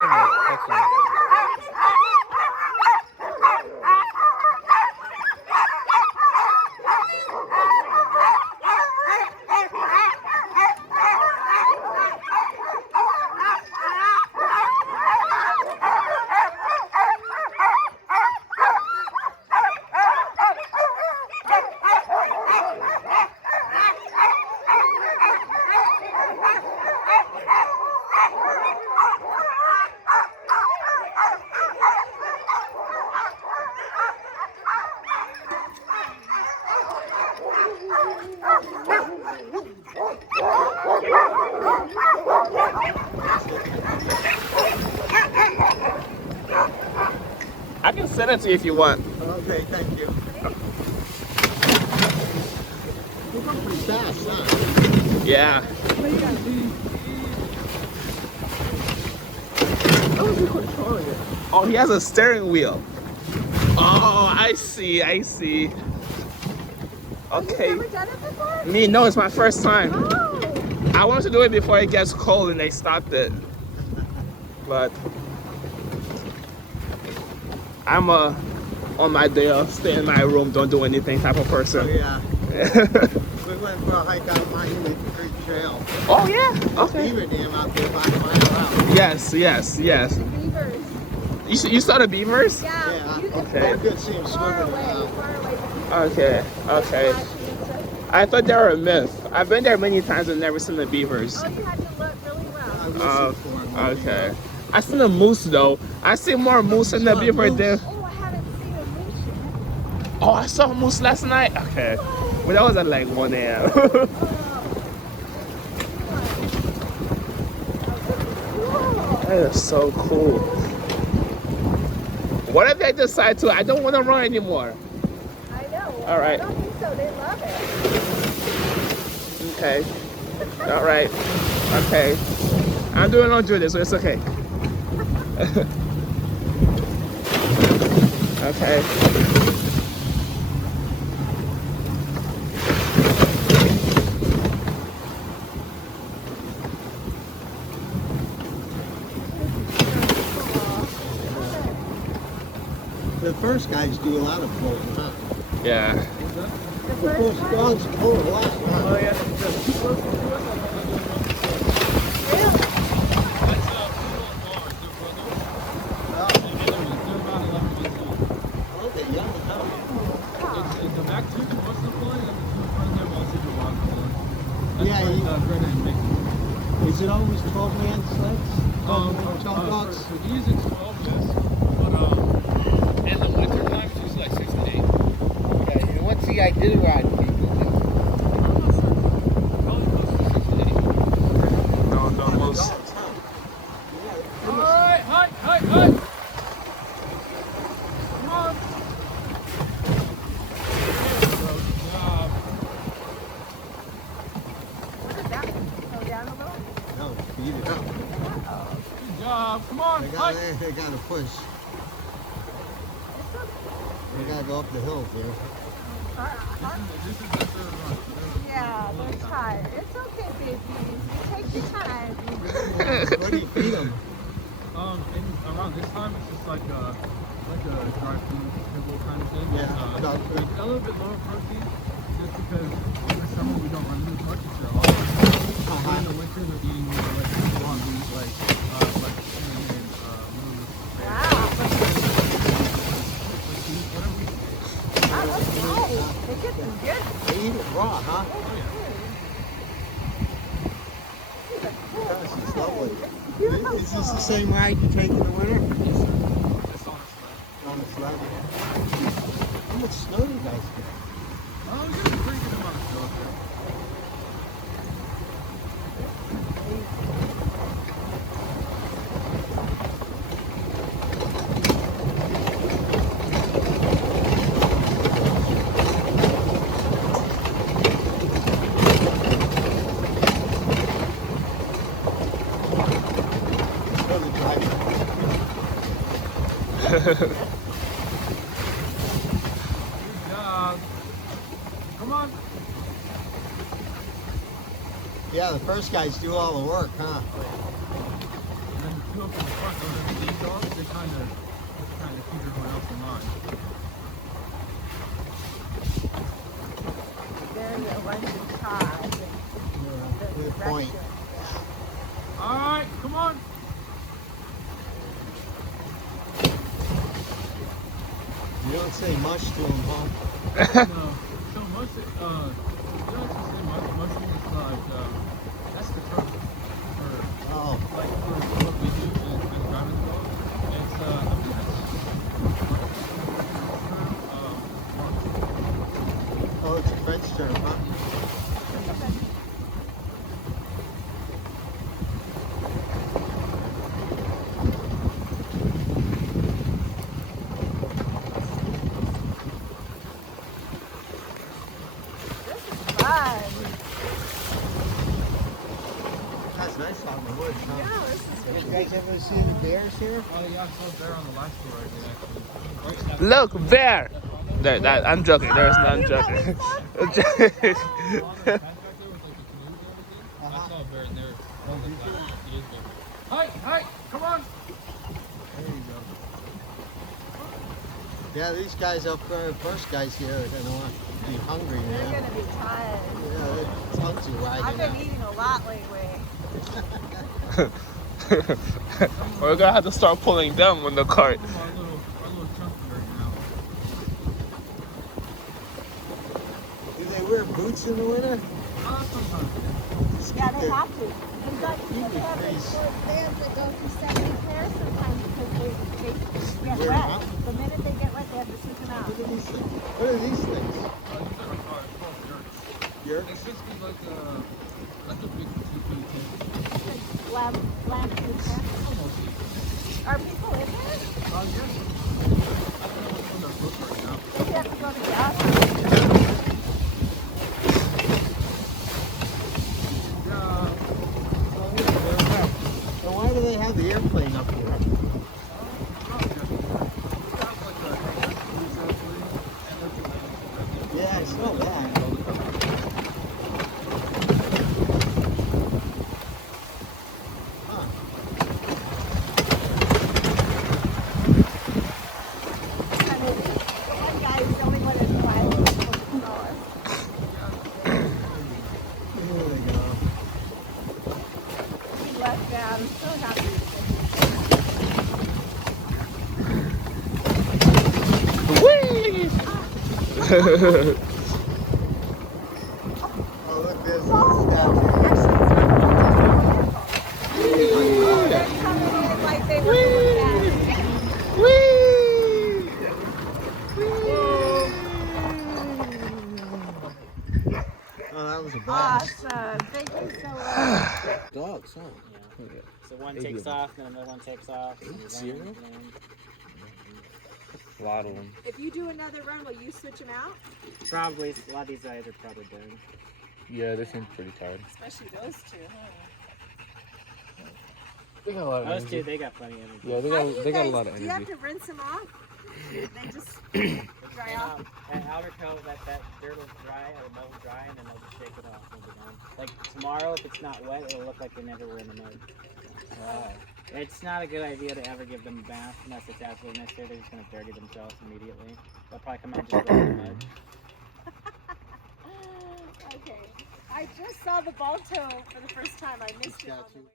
I can send it to you if you want. Okay, thank you. We're going pretty fast, huh? Yeah. Oh, he has a steering wheel. Oh, I see, I see. Okay. Have you ever done it before? Me, no, it's my first time. Oh. I wanted to do it before it gets cold and they stopped it. But I'm on my day off, stay in my room, don't do anything type of person. Oh, yeah. We went for a hike out of Monument Creek Trail. Oh yeah, okay. Beaver Dam out there about a mile out. Yes, yes, yes. The beavers. You saw the beavers? Yeah. Yeah, You can okay. I could see them far swimming away, around. far away. Okay, okay. I thought they were a myth. I've been there many times and never seen the beavers. Oh, you had to look really well. I listened for them. Okay. I seen the moose though. I see more moose than the Saw a beaver moose. than. Oh, I haven't seen a moose yet. Oh, I saw a moose last night. Okay. But that was at like 1 a.m. That is so cool. What if they decide to? I don't want to run anymore. I know. All right. I don't think so. They love it. Okay. All right. Okay. I'm doing laundry, so it's okay. Okay. The first guys do a lot of pulling, huh? Yeah. The The first first dogs pull a lot, huh? yeah. Oh, they're young, huh? Yeah, is it always 12-man sleds? 12 dogs? So these are 12, yes. But in the winter time, it's usually like 6 to 8. Yeah, and what's the idea ride people do? Probably close to 6 to 8. No, no, most. Dogs, huh? All right, hike, hike, hike. Come on. Good job. What is that? Go down a little? No, speed it up. Good job. Come on, hike. They gotta push. They gotta go up the hills there. This is the third run. Yeah, they're tired. It's okay, baby. Take your time. What do you feed them? Around this time, it's just like a dry food kibble kind of thing. Yeah, dog food. Like a little bit lower protein, just because in the summer we don't run as much as they're all. But in the winter, they're eating more like long meat, like chicken and moose. Wow. Whatever we Wow, that's nice. They get them good. They eat it raw, huh? Gosh, it's lovely. Is this the same ride you take in the winter? It's on a sled. On the sled? How much snow do you guys get? Oh, we get a pretty good amount of snow up there. Oh, the driver. Good job. Come on. Yeah, the first guys do all the work, huh? And then the go from the front, these dogs, they kind of keep everyone else in line. They're the ones in charge. Good point. All right, come on. You don't say much to them, huh? No, so much, you don't actually say much is like, that's the term for, Oh, like, for what we do in driving the dog. It's, I think that's, oh, it's a French term, huh? Fun. That's nice out in the woods, huh? Yeah, this is You guys ever seen the bears here? oh yeah, I saw a bear on the last tour I did actually. Look, bear. I'm joking. There's none joking. On the fence back there with like the canoes and everything, I saw a bear in there. He is there. Hi, come on. There you go. Yeah, these guys up there, first guys here are going to want to be hungry, They're man. gonna be tired. Yeah, their tongues are I've wagging been out. eating a lot lately. We're gonna have to start pulling them on the cart. Our little chunky right now. Do they wear boots in the winter? Sometimes. Yeah, they They're- have to. In fact, they have those short bands that go for 70 pairs sometimes because they get Wear wet. them out? The minute they get wet, they have to switch them out. What are these things? What are these things? These are called yurts. Yerks? It's basically like a big teepee tent. Lamb food tent. Almost. Are people in there? Yes. I don't know what's on their book right now. Maybe have to go to the office. Yeah. So why do they have the airplane up here? Yeah, I saw that. Huh. And then one guy is the only one in the wild who's supposed to know us. Here they go. He left that. I'm so happy. Whee! Oh, look, there's one down there. They're coming in like they were doing that. Oh, that was a blast. Awesome. Thank you so much. Dogs, huh? Yeah. So one takes off, then another one takes off. And you Zero? land. A lot of them. If you do another run, will you switch them out? Probably, a lot of these guys are probably done. Yeah, they seem pretty tired. Especially those two, huh? They got a lot of Those two, energy. they got plenty of energy. Yeah, they got a lot of Do you have energy. to rinse them off? They just dry off? That outer coat, that dirt will dry, or melt dry, and then they'll just shake it off and be done. Like tomorrow, if it's not wet, it'll look like they never were in the mud. It's not a good idea to ever give them a bath unless it's absolutely necessary. They're just going to dirty themselves immediately. They'll probably come out and just go in the mud. Okay. I just saw the ball toe for the first time. I missed it. Got on the you. way.